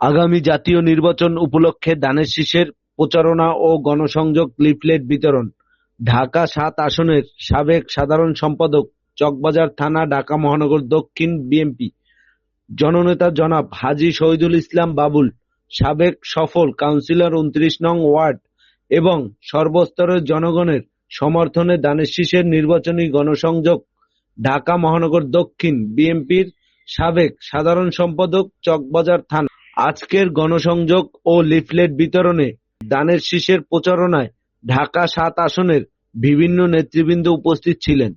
আগামী জাতীয় নির্বাচন উপলক্ষে ধানের শীষের প্রচারণা ও গণসংযোগ লিফলেট বিতরণ। ঢাকা সাত আসনের সাবেক সাধারণ সম্পাদক চকবাজার থানা, ঢাকা মহানগর দক্ষিণ বিএনপি। জননেতা জনাব হাজী শহীদুল ইসলাম বাবুল, সাবেক সফল কাউন্সিলর উনত্রিশ নং ওয়ার্ড এবং সর্বস্তরের জনগণের সমর্থনে ধানের শীষের নির্বাচনী গণসংযোগ ঢাকা মহানগর দক্ষিণ বিএনপির সাবেক সাধারণ সম্পাদক চকবাজার থানা আজকের গণসংযোগ ও লিফলেট বিতরণে দানের শীষের প্রচারণায় ঢাকা সাত আসনের বিভিন্ন নেতৃবৃন্দ উপস্থিত ছিলেন।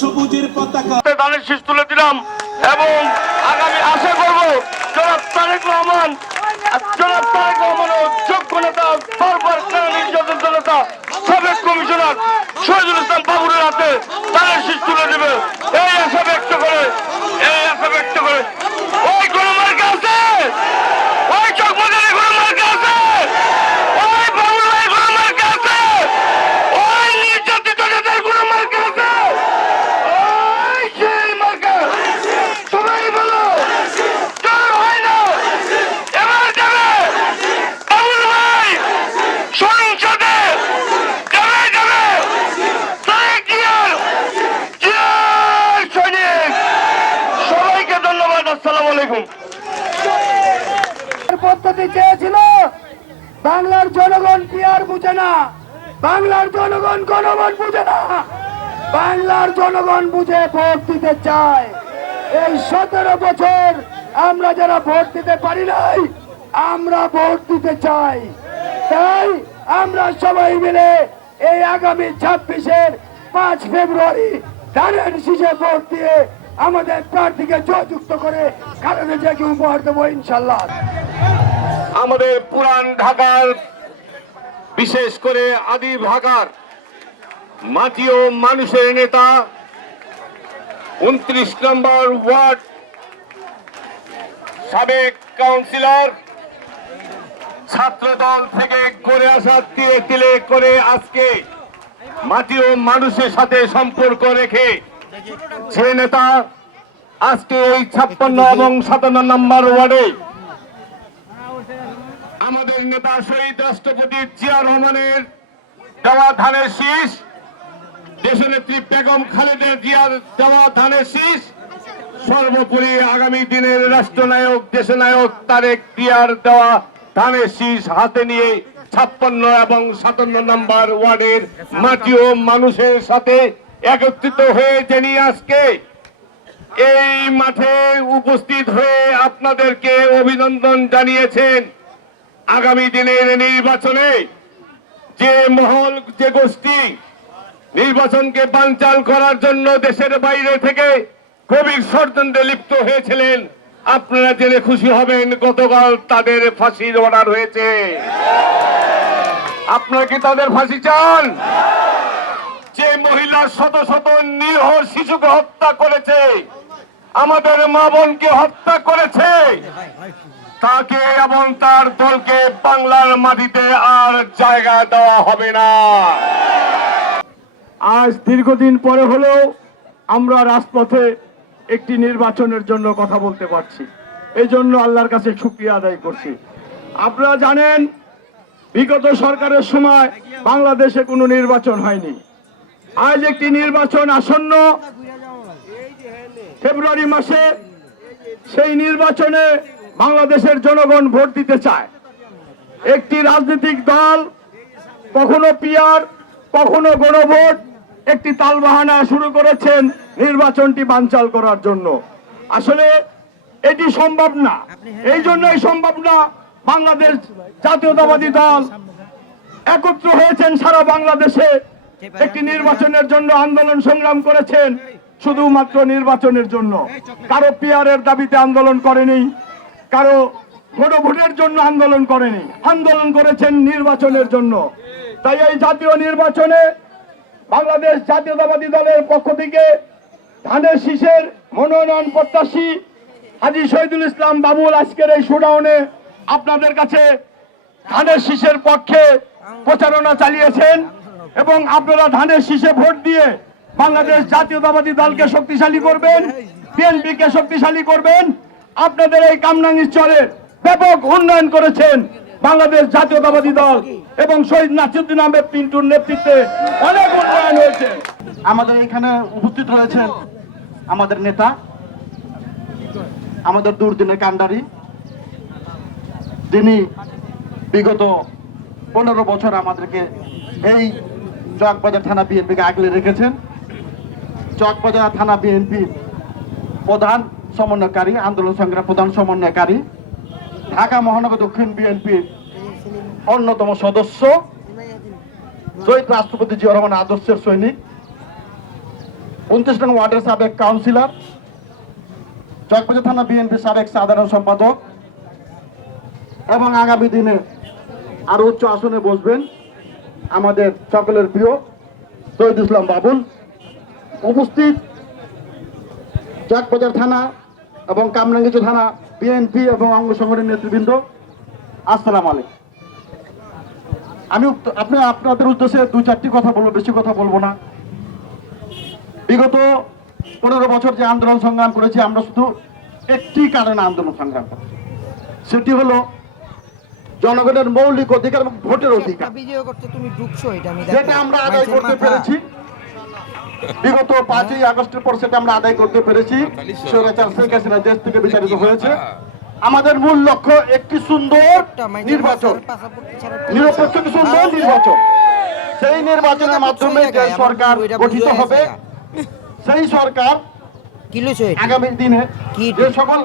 সবুজের পতাকা। দানের শীষ তুলে দিলাম এবং আগামী আশা করব জনাব তারেক রহমান, জনাব তারেক রহমানের যোগ্য নেতা বারবার নির্যাতন নেতা সাবেক কমিশনার শহীদুল ইসলাম বাবুরের হাতে দানের শীষ তুলে দেবে। এই আশা ব্যক্ত করে এই আশা ব্যক্ত করে ওই কোন মার্কা আছে ওই চকবাজারে কোন মার্কা আছে ওই বাবুর ভাই কোন মার্কা আছে ওই নির্যাতিত নেতার কোন মার্কা আছে ওই সেই মার্কা সবাই বলো জোর হয় না এবার যাবে বাবুল ভাই সংসদে যাবে যাবে তারেক জিয়ার জিয়ার সৈনিক সবাইকে ধন্যবাদ আসসালামু আলাইকুম পদ্ধতি চেয়েছিল বাংলার জনগণ পিয়ার বুঝে না বাংলার জনগণ গণভোট বুঝে না বাংলার জনগণ বুঝে ভোট দিতে চায়। এই সতেরো বছর আমরা যারা ভোট দিতে পারি নাই, আমরা ভোট দিতে চাই। তাই আমরা সবাই মিলে এই আগামী ছাব্বিশের পাঁচ ফেব্রুয়ারি ধানের শীষে ভোট দিয়ে আমাদের প্রার্থীকে জয়যুক্ত করে খালেদা জিয়াকে উপহার দেবো ইনশাল্লাহ। আমাদের পুরান ঢাকার, বিশেষ করে আদি ঢাকার মাটি ও মানুষের নেতা। উনত্রিশ নম্বর ওয়ার্ড সাবেক কাউন্সিলর। ছাত্রদল থেকে করে আসা তিলে তিলে করে আজকে মাটি ও মানুষের সাথে সম্পর্ক রেখে যে নেতা আজকে এই ছাপ্পান্ন এবং সাতান্ন নম্বর ওয়ার্ডে আমাদের নেতা শহীদ রাষ্ট্রপতি জিয়া রহমানের দেওয়া ধানের শীষ দেশনেত্রী বেগম খালেদা জিয়ার দেওয়া ধানের শীষ। সর্বোপরি আগামী দিনের রাষ্ট্রনায়ক, দেশনায়ক তারেক জিয়ার দেওয়া ধানের শীষ হাতে নিয়ে ছাপ্পান্ন এবং সাতান্ন নম্বর ওয়ার্ডের মাটি ও মানুষের সাথে একত্রিত হয়ে যিনি আজকে এই মাঠে উপস্থিত হয়ে আপনাদেরকে অভিনন্দন জানিয়েছেন আগামী দিনের নির্বাচনে যে মহল, যে গোষ্ঠী নির্বাচনকে বানচাল করার জন্য দেশের বাইরে থেকে গভীর ষড়যন্ত্রে লিপ্ত হয়েছিলেন। আপনারা জেনে খুশি হবেন, গতকাল তাদের ফাঁসির অর্ডার হয়েছে। আপনারা কি তাদের ফাঁসি চান? যে কুমিল্লার শত শত নিরীহ শিশুকে হত্যা করেছে, আমাদের মা বোনকে হত্যা করেছে, তাকে এবং তার দলকে বাংলার মাটিতে আর জায়গা দেওয়া হবে না। আজ দীর্ঘদিন পরে হলেও আমরা রাজপথে একটি নির্বাচনের জন্য কথা বলতে পারছি। এই জন্য আল্লাহর কাছে শুক্রিয়া আদায় করছি। আপনারা জানেন, বিগত সরকারের সময় বাংলাদেশে কোনো নির্বাচন হয়নি। আজ একটি নির্বাচন আসন্ন ফেব্রুয়ারি মাসে সেই নির্বাচনে বাংলাদেশের জনগণ ভোট দিতে চায়। একটি রাজনৈতিক দল কখনো পিয়ার কখনো গণভোট একটি তালবাহানা শুরু করেছেন নির্বাচনটি বানচাল করার জন্য। আসলে এটি সম্ভব না। এই জন্যই সম্ভব না বাংলাদেশ জাতীয়তাবাদী দল একত্র হয়েছেন সারা বাংলাদেশে। একটি নির্বাচনের জন্য আন্দোলন সংগ্রাম করেছেন শুধুমাত্র নির্বাচনের জন্য। কারও পিয়ারের দাবিতে আন্দোলন করেনি, কারও গণভোটের জন্য আন্দোলন করেনি, আন্দোলন করেছেন নির্বাচনের জন্য। তাই এই জাতীয় নির্বাচনে বাংলাদেশ জাতীয়তাবাদী দলের পক্ষ থেকে ধানের শীষের মনোনয়ন প্রত্যাশী হাজি শহীদুল ইসলাম বাবুল আজকের এই শোডাউনে আপনাদের কাছে ধানের শীষের পক্ষে প্রচারণা চালিয়েছেন এবং আপনারা ধানের শীষে ভোট দিয়ে বাংলাদেশ জাতীয়তাবাদী দলকে শক্তিশালী করবেন, বিএনপিকে শক্তিশালী করবেন। আপনাদের এই কামরাঙ্গীর চরের ব্যাপক উন্নয়ন করেছেন। বাংলাদেশ জাতীয়তাবাদী দল এবং শহীদ নাসিরুদ্দিন আহমেদ পিন্টুর নেতৃত্বে অনেক উন্নয়ন হয়েছে। আমাদের এখানে উপস্থিত রয়েছেন আমাদের নেতা, আমাদের দুর্দিনের কান্ডারি যিনি বিগত পনেরো বছর আমাদেরকে এই চকবাজার থানা বিএনপিকে আগলে রেখেছেন। চকবাজার থানা বিএনপি প্রধান সমন্বয়কারী, আন্দোলন সংগ্রাম প্রধান সমন্বয়কারী ঢাকা মহানগর দক্ষিণ বিএনপির অন্যতম সদস্য শহীদ রাষ্ট্রপতি জিয়া রহমান আদর্শের সৈনিক, উনত্রিশ নং ওয়ার্ডের সাবেক কাউন্সিলর, চকবাজার থানা বিএনপি সাবেক সাধারণ সম্পাদক এবং আগামী দিনে আরও উচ্চ আসনে বসবেন আমাদের সকলের প্রিয় শহীদ ইসলাম বাবুল। উপস্থিত চকবাজার থানা এবং কামরাঙ্গিচু থানা বিএনপি এবং অঙ্গ সংগঠনের নেতৃবৃন্দ আসসালামু আলাইকুম। আমি আপনি আপনাদের উদ্দেশ্যে দু চারটি কথা বলব বেশি কথা বলব না। বিগত পনেরো বছর যে আন্দোলন সংগ্রাম করেছি আমরা শুধু একটি কারণে আন্দোলন সংগ্রাম করি সেটি হলো জনগণের মৌলিক অধিকার এবং ভোটের অধিকার। যেটা আমরা আদায় করতে পেরেছি। বিগত পাঁচই আগস্টের পর সেটা আমরা আদায় করতে পেরেছি। দেশ থেকে বিচারিত হয়েছে। আমাদের মূল লক্ষ্য একটি সুন্দর নির্বাচন। নিরপেক্ষ একটি সুন্দর নির্বাচন। সেই নির্বাচনের মাধ্যমে যে সরকার গঠিত হবে সেই সরকার আগামী দিনে কি? যে সকল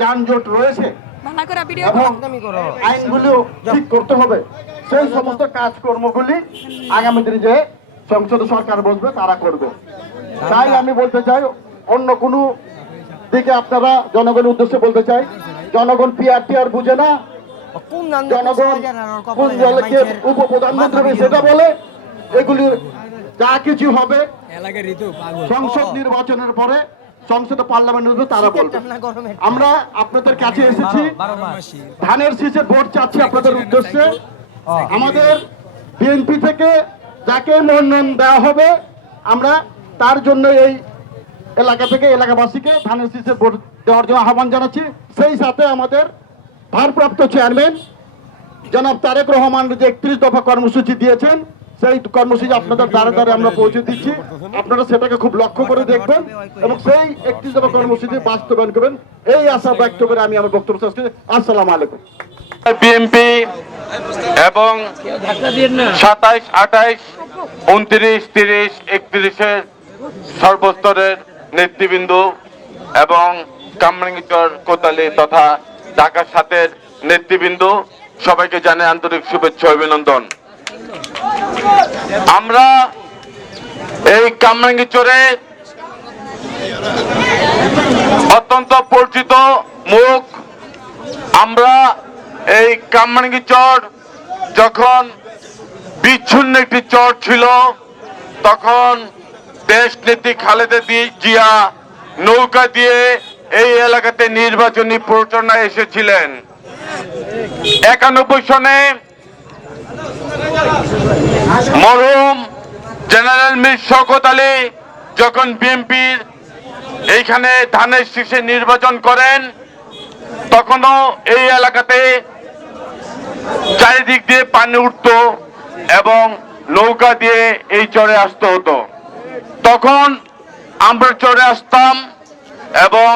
যানজট রয়েছে ভালো করে ভিডিও এবং তুমি করো। আইনগুলো ঠিক করতে হবে। সেই সমস্ত কাজকর্মগুলি আগামী দিনে যে সংসদে সরকার বসবে তারা করবে। তাই আমি বলতে চাই অন্য কোনো দিকে আপনারা জনগণের উদ্দেশ্যে বলতে চাই জনগণ পিআর টিআর বুঝে না। জনগণ কোন দলকে উপপ্রধানমন্ত্রী সেটা বলে এগুলি যা কিছু হবে। সংসদ নির্বাচনের পরে সংসদে পার্লামেন্ট তারা বলবে। আমরা আপনাদের কাছে এসেছি। ধানের শীষে ভোট চাচ্ছি আপনাদের উদ্দেশ্যে। আমাদের বিএনপি থেকে যাকে মনোনয়ন দেওয়া হবে, আমরা তার জন্য এই এলাকা থেকে এলাকাবাসীকে ধানের শীষে ভোট দেওয়ার জন্য আহ্বান জানাচ্ছি। সেই সাথে আমাদের ভারপ্রাপ্ত চেয়ারম্যান জনাব তারেক রহমান যে একত্রিশ দফা কর্মসূচি দিয়েছেন, সেই কর্মসূচি আপনাদের দ্বারে দ্বারে আমরা পৌঁছে দিচ্ছি। আপনারা সেটাকে খুব লক্ষ্য করে দেখবেন এবং সেই একত্রিশ দফা কর্মসূচি বাস্তবায়ন করবেন। এই আশা ব্যক্ত করে আমি আমার বক্তব্য আসসালামু আলাইকুম। বিএনপি এবং সাতাইশ, আঠাইশ, উনত্রিশ, তিরিশ একত্রিশের সর্বস্তরের নেতৃবৃন্দ এবং কামরাঙ্গীচর কোতালি তথা ঢাকা সাতের নেতৃবৃন্দ, সবাইকে জানে আন্তরিক শুভেচ্ছা অভিনন্দন। আমরা এই কামরাঙ্গীচরে অত্যন্ত পরিচিত মুখ। আমরা এই কামরাঙ্গি চর যখন বিচ্ছিন্ন একটি চর ছিল, তখন দেশ নেত্রী খালেদা জিয়া নৌকা দিয়ে এই এলাকাতে নির্বাচনী প্রচারণায় এসেছিলেন। একানব্বই সনে মরহুম জেনারেল মির শকত আলী যখন বিএনপির এইখানে ধানের শীষে নির্বাচন করেন, তখনও এই এলাকাতে চারিদিক দিয়ে পানি উঠতো এবং নৌকা দিয়ে এই চরে আসতে হতো। তখন আমরা চরে আসতাম এবং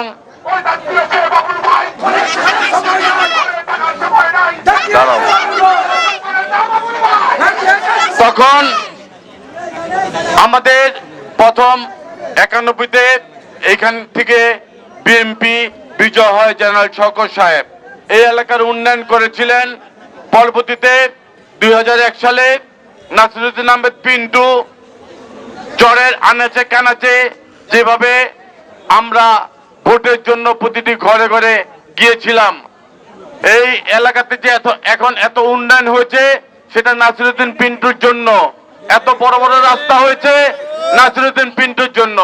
তখন আমাদের প্রথম একানব্বইতে এখান থেকে বিএনপি বিজয় হয় জেনারেল শওকত সাহেব। এই এলাকার উন্নয়ন করেছিলেন পরবর্তীতে দুই হাজার এক সালে নাসিরুদ্দিন আহমেদ পিন্টু চরের আনাচে কানাচে যেভাবে আমরা ভোটের জন্য প্রতিটি ঘরে ঘরে গিয়েছিলাম। এই এলাকাতে যে এত, এখন এত উন্নয়ন হয়েছে, সেটা নাসিরুদ্দিন পিন্টুর জন্য। এত বড় বড় রাস্তা হয়েছে নাসিরুদ্দিন পিন্টুর জন্য।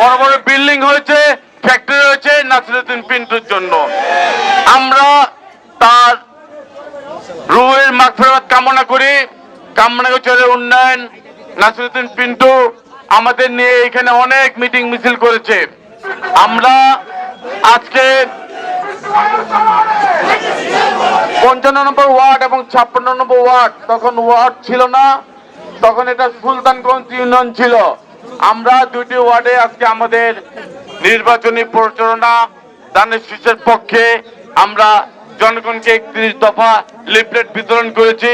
বড় বড় বিল্ডিং হয়েছে, ফ্যাক্টরি হয়েছে নাসিরুদ্দিন পিন্টুর জন্য। আমরা তার রুহের মাগফিরাত কামনা করি। কামনাগোচরের উন্নয়ন নাসিরুদ্দিন পিন্টু আমাদের নিয়ে এখানে অনেক মিটিং মিছিল করেছে। আমরা আজকে পঞ্চান্ন নম্বর ওয়ার্ড এবং ছাপ্পান্ন নম্বর ওয়ার্ড, তখন ওয়ার্ড ছিল না, তখন এটা সুলতানগঞ্জ ইউনিয়ন ছিল। আমরা দুইটি ওয়ার্ডে আজকে আমাদের নির্বাচনী প্রচারণা, দানের পক্ষে আমরা জনগণকে একত্রিশ দফা লিফলেট বিতরণ করেছি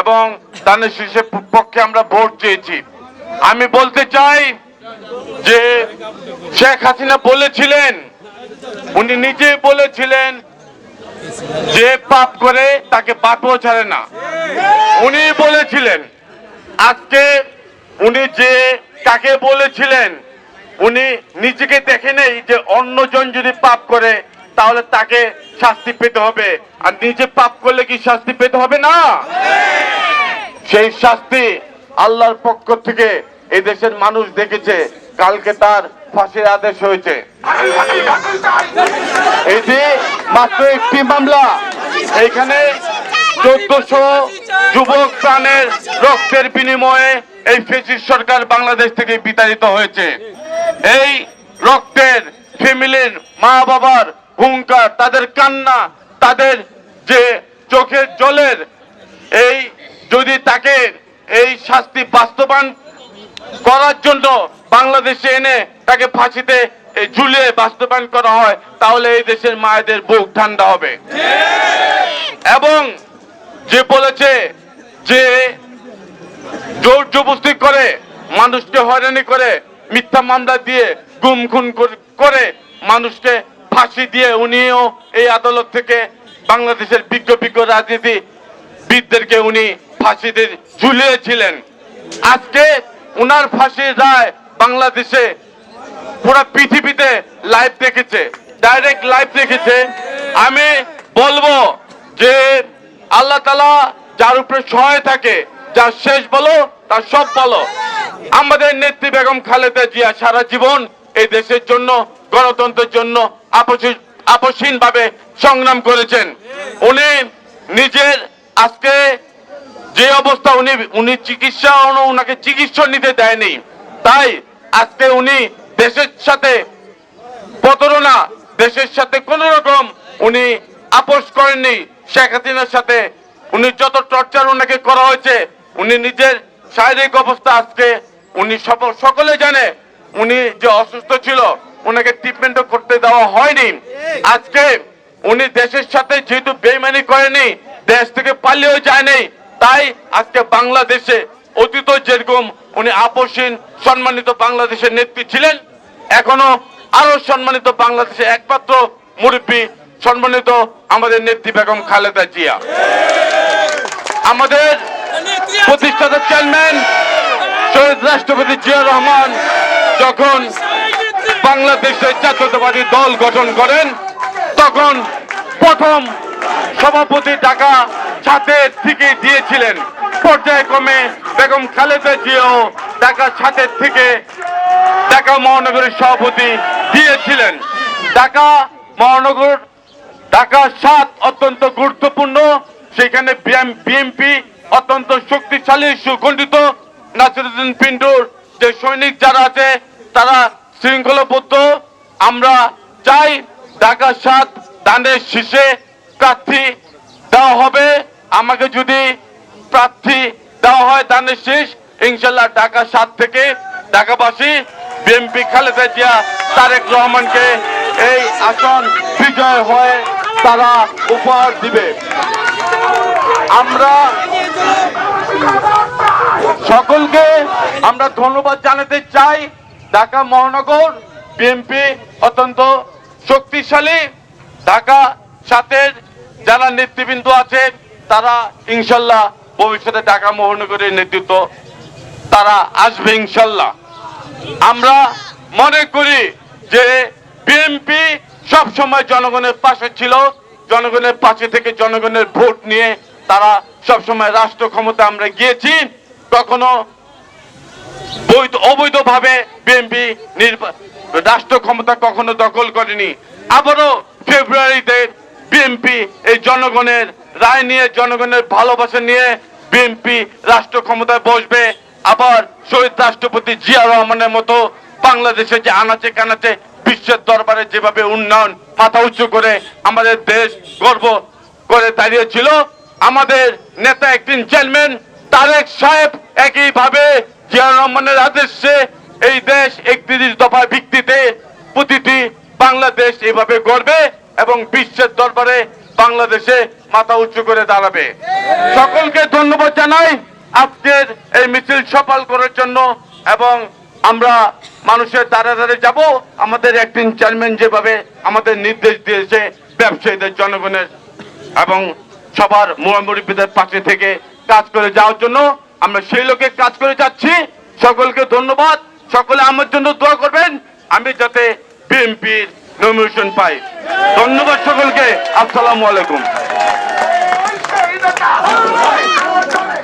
এবং দানের শীষের পক্ষে আমরা ভোট চেয়েছি। আমি বলতে চাই যে শেখ হাসিনা বলেছিলেন, উনি নিজে বলেছিলেন যে পাপ করে তাকে বাপও ছাড়ে না। উনি বলেছিলেন, আজকে উনি যে কাকে বলেছিলেন, উনি নিজেকে দেখে নেই যে অন্যজন যদি পাপ করে তাহলে তাকে শাস্তি পেতে হবে। আর নিজে পাপ করলে কি শাস্তি পেতে হবে না? সেই শাস্তি আল্লাহর পক্ষ থেকে এই দেশের মানুষ দেখেছে। কালকে তার ফাঁসির আদেশ হয়েছে। যে মাত্র একটি মামলা, এইখানে চোদ্দশো যুবক প্রাণের রক্তের বিনিময়ে এই ফেসিস সরকার বাংলাদেশ থেকে বিতাড়িত হয়েছে। এই রক্তের ফ্যামিলির মা বাবার হুঙ্কার, তাদের কান্না, তাদের যে চোখের জলের এই যদি তাকে এই শাস্তি বাস্তবায়ন করার জন্য বাংলাদেশে এনে তাকে ফাঁসিতে ঝুলিয়ে বাস্তবায়ন করা হয়, তাহলে এই দেশের মায়েদের বুক ঠান্ডা হবে। এবং যে বলেছে যে জোর জবস্তি করে, মানুষকে হয়রানি করে, মিথ্যা মামলা দিয়ে গুম খুন কর- মানুষকে ফাঁসি দিয়ে উনিও এই আদালত থেকে বাংলাদেশের বিজ্ঞ বিজ্ঞ রাজনীতিবিদদেরকে উনি ফাঁসিতে ঝুলিয়েছিলেন। আজকে উনার ফাঁসির রায় বাংলাদেশে পুরো পৃথিবীতে লাইভ দেখেছে ডাইরেক্ট লাইভ দেখেছে। আমি বলব যে আল্লাহ তালা যার উপরে সহায় থাকে, যার শেষ বলো, তার সব বলো। আমাদের নেত্রী বেগম খালেদা জিয়া সারা জীবন এই দেশের জন্য, গণতন্ত্রের জন্য আপসীন ভাবে সংগ্রাম করেছেন। উনি নিজের আজকে যে অবস্থা উনি উনি চিকিৎসা উনাকে চিকিৎসা নিতে দেয়নি। তাই আজকে উনি দেশের সাথে প্রতারণা, দেশের সাথে কোন রকম উনি আপোষ করেননি। শেখ হাসিনার সাথে উনি যত টর্চার ওনাকে করা হয়েছে, উনি নিজের শারীরিক অবস্থা আজকে উনি সকলে জানে উনি যে অসুস্থ ছিল। ওনাকে ট্রিটমেন্টও করতে দেওয়া হয়নি। আজকে উনি দেশের সাথে যেহেতু বেইমানি করেনি দেশ থেকে পালিয়েও যায়নি তাই আজকে বাংলাদেশে অতীত যেরকম উনি আপসীন সম্মানিত বাংলাদেশের নেত্রী ছিলেন এখনও আরও সম্মানিত বাংলাদেশের একমাত্র মুরব্বী সম্মানিত আমাদের নেত্রী বেগম খালেদা জিয়া। আমাদের প্রতিষ্ঠাতা চেয়ারম্যান শহীদ রাষ্ট্রপতি জিয়া রহমান যখন বাংলাদেশের জাতীয়তাবাদী দল গঠন করেন, তখন প্রথম সভাপতি টাকা সাথে থেকে দিয়েছিলেন। পর্যায়ক্রমে বেগম খালেদা জিয়াও টাকা ছাতের থেকে মহানগরের সভাপতি দিয়েছিলেন। ঢাকা মহানগর, ঢাকা সাত অত্যন্ত গুরুত্বপূর্ণ, সেখানে বিএমপি অত্যন্ত শক্তিশালী, সুগঠিত নাসিরুদ্দিন পিন্টুর যে সৈনিক যারা আছে, তারা শৃঙ্খলাবদ্ধ আমরা চাই ঢাকা সাত দানের শীষে প্রার্থী দেওয়া হবে। আমাকে যদি প্রার্থী দেওয়া হয় দানের শীষ ইনশাল্লাহ ঢাকা সাত থেকে ঢাকাবাসী B N P Khaleda Zia, Tarique রহমানকে এই আসন বিজয় হয়ে তারা উপহার দিবে। আমরা সকলকে আমরা ধন্যবাদ জানাতে চাই। ঢাকা মহানগর বিএনপি অত্যন্ত শক্তিশালী। ঢাকা সাথের যারা নেতৃবৃন্দ আছে তারা ইনশাল্লাহ ভবিষ্যতে ঢাকা মহানগরের নেতৃত্ব, তারা আসবে ইনশাল্লাহ। আমরা মনে করি যে বিএনপি সব সময় জনগণের পাশে ছিল, জনগণের পাশে থেকে জনগণের ভোট নিয়ে তারা সব সময় রাষ্ট্র ক্ষমতা আমরা গিয়েছি। কখনো বৈধ, অবৈধভাবে বিএনপি রাষ্ট্র ক্ষমতা কখনো দখল করেনি। আবারও ফেব্রুয়ারিতে বিএনপি এই জনগণের রায় নিয়ে, জনগণের ভালোবাসা নিয়ে বিএনপি রাষ্ট্র ক্ষমতায় বসবে। আবার শহীদ রাষ্ট্রপতি জিয়া রহমানের মতো বাংলাদেশে যে আনাচে কানাচে বিশ্বের দরবারে যেভাবে উন্নয়ন মাথা উঁচু করে আমাদের দেশ গর্ব করে দাঁড়িয়েছিল, আমাদের নেতা একদিন চেয়ারম্যান তারেক সাহেব একইভাবে জিয়া রহমানের আদেশে এই দেশ একত্রিশ দফা ভিত্তিতে প্রতিটি বাংলাদেশ এভাবে গড়বে এবং বিশ্বের দরবারে বাংলাদেশে মাথা উঁচু করে দাঁড়াবে। সকলকে ধন্যবাদ জানাই আজকের এই মিছিল সফল করার জন্য এবং আমরা মানুষের দ্বারে দ্বারে যাব। আমাদের একদিন চেয়ারম্যান যেভাবে আমাদের নির্দেশ দিয়েছে ব্যবসায়ীদের, জনগণের এবং সবার মুরব্বীদের পাশে থেকে কাজ করে যাওয়ার জন্য আমরা সেই লোকে কাজ করে যাচ্ছি। সকলকে ধন্যবাদ। সকলে আমার জন্য দোয়া করবেন। আমি যাতে বিএনপির নমিনেশন পাই। ধন্যবাদ সকলকে। আসসালামু আলাইকুম।